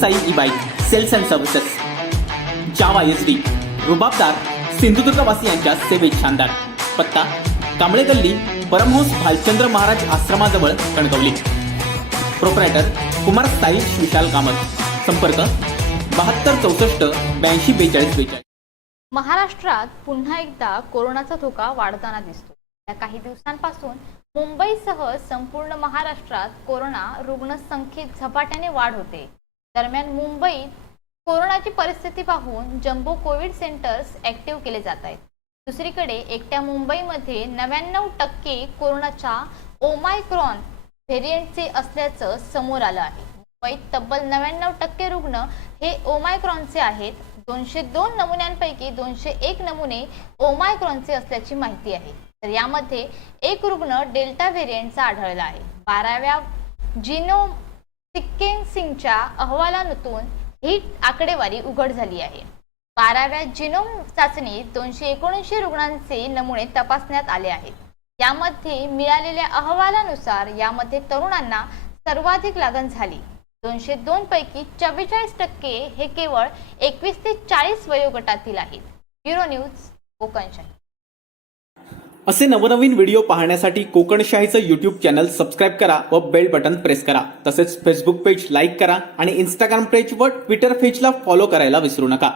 Sai E bike sales and services, Jawa SD, रुबाबदार सिंधुदुर्गवासियांच्या सेवेत शानदार. पत्ता कांबळे गल्ली, परमहंस भालचंद्र महाराज आश्रमाजवळ, कणकवली. प्रोप्रायटर कुमार साईश विशाल कामत. संपर्क 7264 82 42 42. महाराष्ट्रात पुन्हा एकदा कोरोनाचा धोका वाढताना दिसतो. या काही दिवसांपासून मुंबईसह संपूर्ण महाराष्ट्रात कोरोना रुग्णसंख्येत झपाट्याने वाढ होते. दरम्यान मुंबईत कोरोनाची परिस्थिती पाहून जम्बो कोविड सेंटर्स ऍक्टिव्ह केले जात आहेत. दुसरीकडे एकट्या मुंबईमध्ये 99% कोरोनाच्या ओमायक्रॉन व्हेरियंटचे असल्याचं समोर आलं आहे. मुंबईत तब्बल 99% रुग्ण हे ओमायक्रॉनचे आहेत. 202 नमुन्यांपैकी 201 नमुने ओमायक्रॉनचे असल्याची माहिती आहे. तर यामध्ये एक रुग्ण डेल्टा व्हेरियंटचा आढळला आहे. 12व्या जिनोम सिक्वेन्सिंगच्या अहवालातून ही आकडेवारी उघड झाली आहे. 12व्या जिनोम चाचणीत 279 रुग्णांचे नमुने तपासण्यात आले आहेत. यामध्ये मिळालेल्या अहवालानुसार यामध्ये तरुणांना सर्वाधिक लागण झाली. 202 पैकी 44% हे केवळ 21 ते 40 वयोगटातील आहेत. Bureau news, Kokanshahi. असे नवनवीन व्हिडिओ पाहण्यासाठी कोकणशाहीचं यूट्यूब चॅनल सबस्क्राईब करा व बेल बटन प्रेस करा. तसेच फेसबुक पेज लाईक करा आणि इंस्टाग्राम पेज व ट्विटर पेजला फॉलो करायला विसरू नका.